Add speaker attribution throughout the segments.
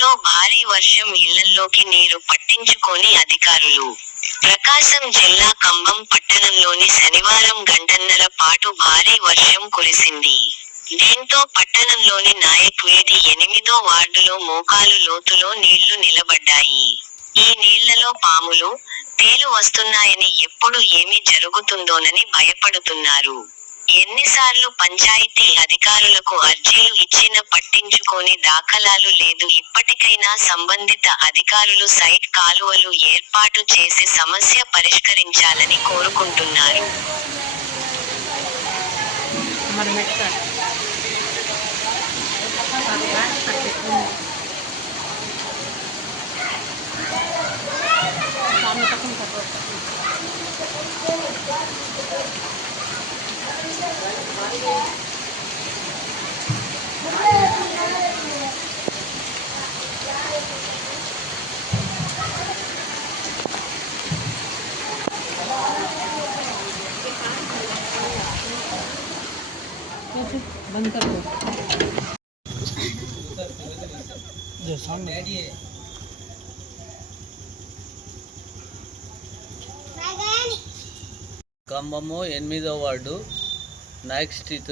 Speaker 1: భారీ వర్షం ఇళ్ళలోకి నీరు పట్టించుకోని అధికారులు. ప్రకాశం జిల్లా కంబం పట్టణంలోని శనివారం గంటన్నర పాటు భారీ వర్షం కురిసింది. దీంతో పట్టణంలోని నాయక్ వీధి ఎనిమిదో వార్డులో మోకాలు లోతులో నీళ్ళు నిలబడ్డాయి. ఈ నీళ్ళలో పాములు తేలు వస్తున్నాయని ఎప్పుడు ఏమి జరుగుతుందోనని భయపడుతున్నారు. ఎన్నిసార్లు పంచాయతీ అధికారులకు అర్జీలు ఇచ్చిన పట్టించుకోని దాఖలాలు లేదు. ఇప్పటికైనా సంబంధిత అధికారులు సైట్ కాలువలు ఏర్పాటు చేసి సమస్య పరిష్కరించాలని కోరుకుంటున్నారు.
Speaker 2: बंद कर दो जो सामने
Speaker 3: ఖమ్మము ఎనిమిదో వార్డు నాయక్ స్ట్రీట్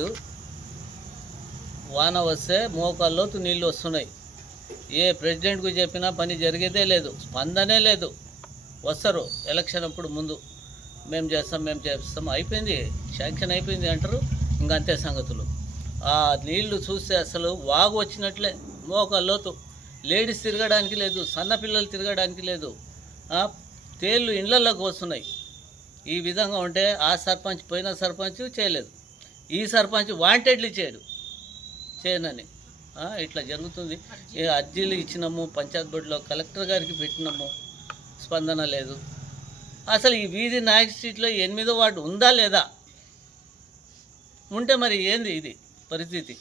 Speaker 3: వాన వస్తే మోకాల్లోతు నీళ్ళు వస్తున్నాయి ఏ ప్రెసిడెంట్కు చెప్పినా పని జరిగేదే లేదు స్పందనే లేదు వస్తారు ఎలక్షన్ అప్పుడు ముందు మేము చేస్తాం మేము చేస్తాం అయిపోయింది శాంక్షన్ అయిపోయింది అంటారు ఇంకా అంతే సంగతులు ఆ నీళ్ళు చూస్తే అసలు వాగు వచ్చినట్లే మోకాల్లోతు లేడీస్ తిరగడానికి లేదు సన్నపిల్లలు తిరగడానికి లేదు. తేళ్ళు ఇళ్ళలోకి వస్తున్నాయి. ఈ విధంగా ఉంటే ఆ సర్పంచ్ పోయిన సర్పంచ్ చేయలేదు. ఈ సర్పంచ్ వాంటెడ్లీ చేయడు. చేయనని. ఇట్లా జరుగుతుంది. అర్జీలు ఇచ్చినాము పంచాయత్ బోర్డులో కలెక్టర్ గారికి పెట్టినాము. స్పందన లేదు. అసలు ఈ వీధి నాయక్ స్ట్రీట్లో ఎనిమిదో వార్డు ఉందా లేదా? ఉంటే మరి ఏంది ఇది? పరిస్థితి.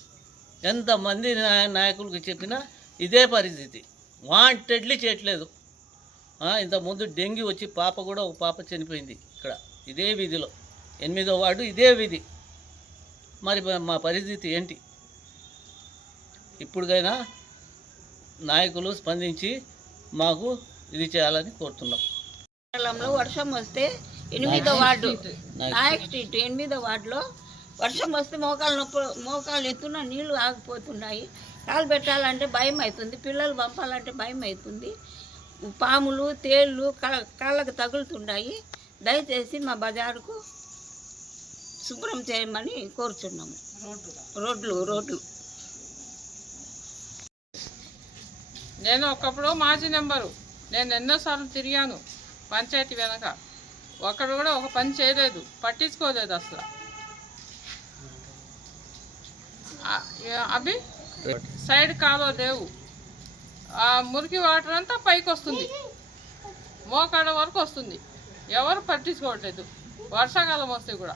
Speaker 3: ఎంతమంది నాయ- నాయకులకు చెప్పినా ఇదే పరిస్థితి. వాంటెడ్లీ చేయట్లేదు. ఆ, ఇంతకుముందు డెంగ్యూ వచ్చి పాప కూడా ఒక పాప చనిపోయింది ఇక్కడ. ఇదే వీధిలో. ఎనిమిదో వార్డు ఇదే వీధి. మరి మా- పరిస్థితి ఏంటి? ఇప్పుడుకైనా నాయకులు స్పందించి మాకు ఇది చేయాలని కోరుతున్నాం.
Speaker 4: వర్షం వస్తే ఎనిమిదో వార్డు
Speaker 3: నాయక్
Speaker 4: నాయక్ స్ట్రీట్ ఎనిమిదో వార్డులో వర్షం వస్తే మోకాలు నొప్పి మోకాలు ఎత్తున నీళ్ళు ఆగిపోతున్నాయి. కాలు పెట్టాలంటే భయం అవుతుంది. పిల్లలు పంపాలంటే భయం అవుతుంది. పాములు తేళ్ళు కాళ్ళకు తగులుతున్నాయి. దయచేసి మా బజారుకు శుభ్రం చేయమని కోరుచున్నాము. రోడ్లు రోడ్లు.
Speaker 2: నేను ఒకప్పుడు మాజీ నెంబరు. నేను ఎన్నోసార్లు తిరిగాను పంచాయతీ వెనక. ఒకడు కూడా ఒక పని చేయలేదు. పట్టించుకోలేదు అసలు. అవి సైడ్ కాలువ లేవు ఆ మురికి వాటర్ అంతా పైకి వస్తుంది. మోకాళ్ళ వరకు వస్తుంది. ఎవరు పట్టించుకోవట్లేదు. వర్షాకాలం వస్తే కూడా.